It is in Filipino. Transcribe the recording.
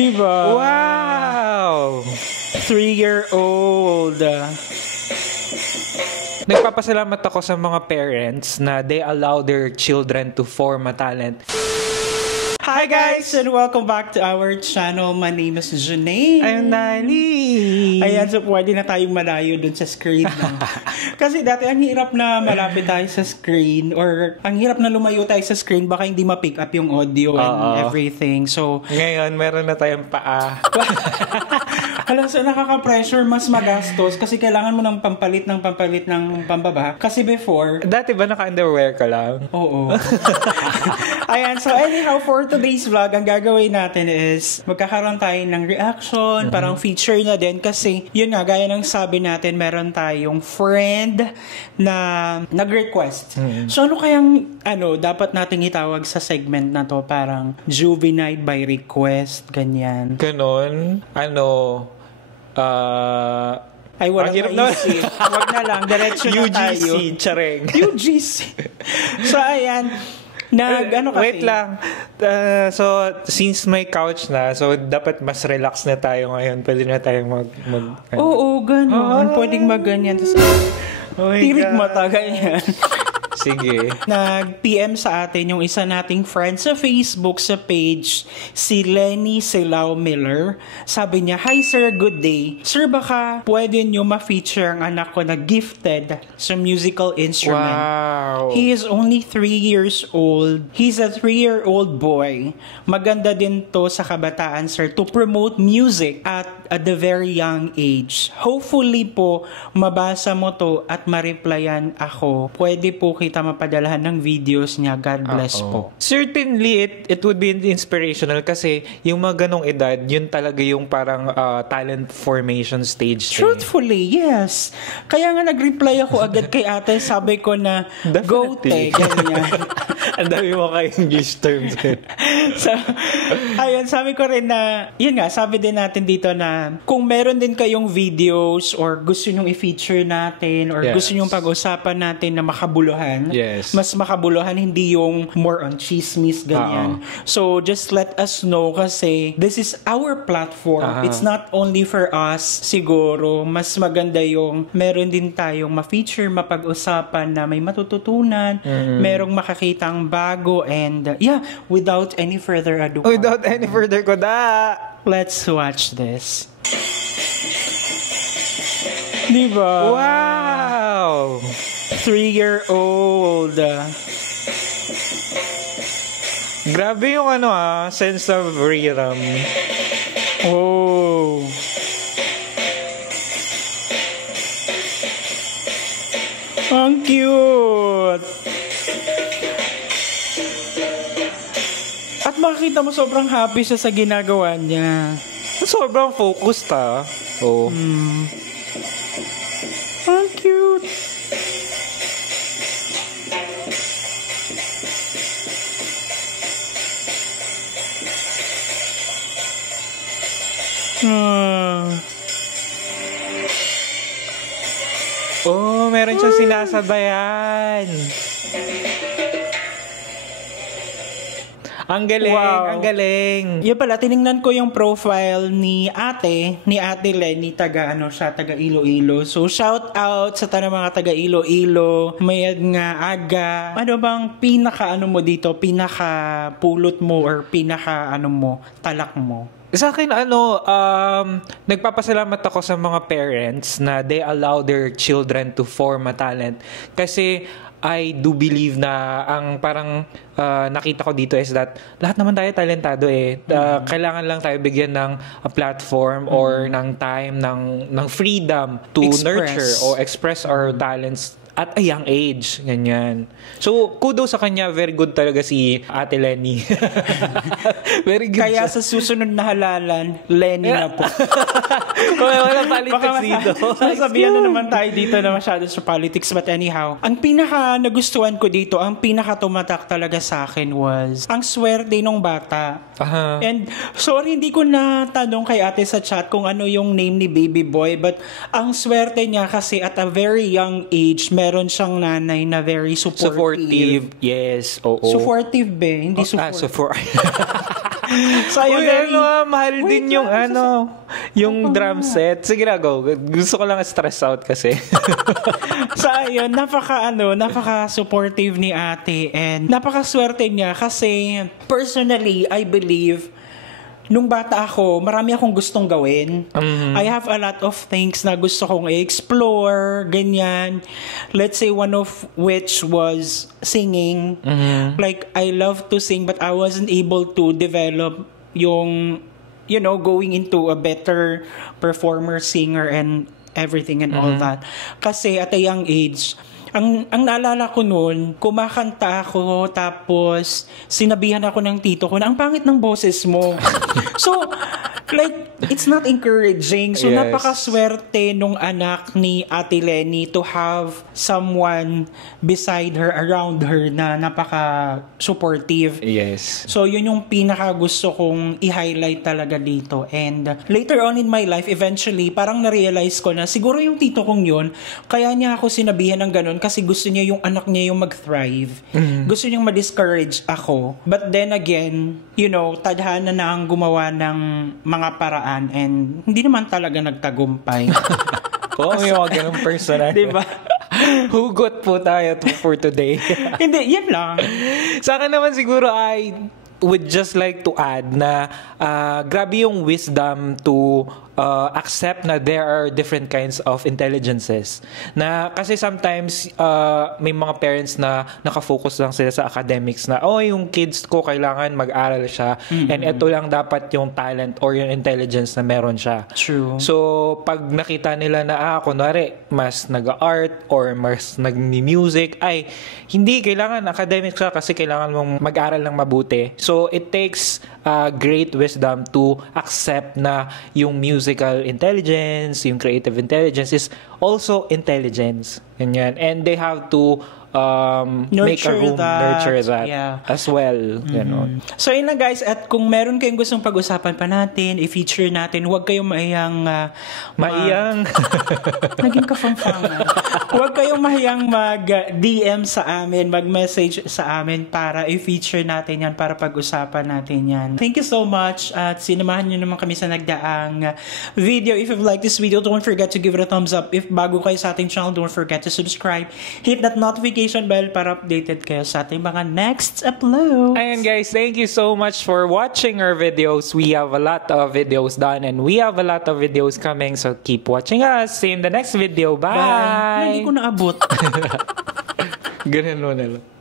Diba? Wow! 3-year-old. Nagpapasalamat ako sa mga parents na they allow their children to form a talent. Hi guys, and welcome back to our channel. My name is Janae. I'm Nali. Ayan, so pwede na tayong malayo dun sa screen. No? Kasi dati ang hirap na malapit tayo sa screen or ang hirap na lumayo tayo sa screen, baka hindi ma-pick up yung audio and everything. So, ngayon, meron na tayong paa. Hala, so nakaka-pressure, mas magastos kasi kailangan mo ng pampalit ng pambaba. Kasi before... Dati ba naka-underwear ka lang? Oo. Ayan, so anyhow, for today's vlog, ang gagawin natin is magkakaroon tayo ng reaction, parang feature na din kasi yun nga, gaya ng sabi natin, meron tayong friend na nag-request. So ano kayang dapat nating itawag sa segment na to? Parang juvenile by request, ganyan. Ganon? Ay, walang maisip. Wag na lang, diretso na tayo. UGC, chareng. UGC. So, ayan. Kasi? Wait lang. So, since may couch na, so dapat mas relax na tayo ngayon. Pwede na tayong Oo, gano'n. Pwedeng mag-ganyan. Tirik mata, ganyan. Sige. Nag-PM sa atin yung isa nating friend sa Facebook sa page, si Lenny Silao Miller. Sabi niya, "Hi sir, good day. Sir, baka pwede nyo ma-feature ang anak ko na gifted sa musical instrument. Wow. He is only 3 years old. He's a 3-year-old boy. Maganda din to sa kabataan, sir, to promote music at the very young age. Hopefully po, mabasa mo to at ma-replyan ako. Pwede po kita mapadalahan ng videos niya. God bless po." Certainly, it would be inspirational kasi yung mga ganong edad, yun talaga yung parang talent formation stage. Truthfully, yes. Kaya nga nag-reply ako agad kay ate. Sabi ko na, go te, ganyan. Ang dami mo kayo English terms. So, ayun, sabi ko rin na, yun nga, sabi din natin dito na, kung meron din kayong videos or gusto nyong i-feature natin or gusto nyong pag-usapan natin na makabuluhan, mas makabuluhan, hindi yung more on chismis, ganyan. So, just let us know kasi this is our platform. It's not only for us, siguro. Mas maganda yung meron din tayong ma-feature, mapag-usapan na may matututunan, merong makakitang bago, and without any further ado. Without any further kuda, let's watch this. Diba? Wow! 3-year-old. Grabe yung sense of rhythm. Oh. Ang cute. At makikita mo sobrang happy siya sa ginagawa niya. Sobrang focused Ang cute. Meron siyang sinasabayan. Ang galing, ang galing. Yun pala, tiningnan ko yung profile ni ate Lenny, taga Iloilo. So, shout out sa tanang mga taga Iloilo. Mayad nga aga. Ano bang pinaka pulot mo or pinaka talak mo? Sa akin, nagpapasalamat ako sa mga parents na they allow their children to form a talent. Kasi I do believe na ang parang nakita ko dito is that lahat naman tayo talentado kailangan lang tayo bigyan ng platform or ng time, ng freedom to nurture or express our talents at a young age, ganyan. So, kudos sa kanya, very good talaga si Ate Lenny. Very good. Kaya sa susunod na halalan, Lenny na po. Walang politics dito. Sasabihan na naman tayo dito na masyado sa politics. But anyhow, ang pinaka nagustuhan ko dito, ang pinaka tumatak talaga sa akin was ang swerte nung bata. And sorry, hindi ko na tanong kay ate sa chat kung ano yung name ni baby boy, but ang swerte niya kasi at a very young age, meron siyang nanay na very supportive. Yes, oo. Supportive ba? Hindi supportive. So, Uy, mahal din yung yung drum set. Sige na, go. Gusto ko lang stress out kasi. So, ayun, napaka-supportive ni ate and napaka-swerte niya kasi personally, I believe nung bata ako, marami akong gustong gawin. I have a lot of things na gusto kong i-explore, ganyan. Let's say one of which was singing. Like, I love to sing but I wasn't able to develop yung, going into a better performer, singer, and everything and all that. Kasi at a young age, ang naalala ko noon, kumakanta ako tapos sinabihan ako ng tito ko na ang pangit ng boses mo. So, like, it's not encouraging. So, napakaswerte nung anak ni Ate Lenny to have someone beside her, around her na napaka-supportive. Yes. So, yun yung pinaka gusto kong i-highlight talaga dito. And later on in my life, eventually, parang na-realize ko na siguro yung tito kong yun, kaya niya ako sinabihan ng ganun kasi gusto niya yung anak niya yung mag-thrive. Gusto niyang ma-discourage ako. But then again, tadhana na ang gumawa ng mga paraan and hindi naman talaga nagtagumpay. May mga ganong person. Diba? Hugot po tayo for today. Hindi, yan lang. Sa akin naman siguro I would just like to add na grabe yung wisdom to accept na there are different kinds of intelligences. Na kasi sometimes may mga parents na nakafocus lang sila sa academics na yung kids ko kailangan mag-aral siya and ito lang dapat yung talent or yung intelligence na meron siya. True. So pag nakita nila na kunwari mas nag-art or mas nag-music, hindi kailangan academic siya kasi kailangan mong mag-aral ng mabuti. So it takes great wisdom to accept na yung musical intelligence, yung creative intelligence is also intelligence. Ganyan. And they have to make a room, nurture that as well. So yun lang guys, at kung meron kayong gustong pag-usapan pa natin, i-feature natin, huwag kayong mahiyang naging kafang-fangan. Huwag kayong mahiyang mag-DM sa amin, mag-message sa amin para i-feature natin yan, para pag-usapan natin yan. Thank you so much at sinamahan nyo naman kami sa nagdaang video. If you've liked this video, don't forget to give it a thumbs up. If bago kayo sa ating channel, don't forget to subscribe. Hit that notification bell para updated kayo sa ating mga next uploads. Ayan guys, thank you so much for watching our videos. We have a lot of videos done and we have a lot of videos coming, so keep watching us. See you in the next video. Bye! Hindi ko naabot. Ganun mo na lang.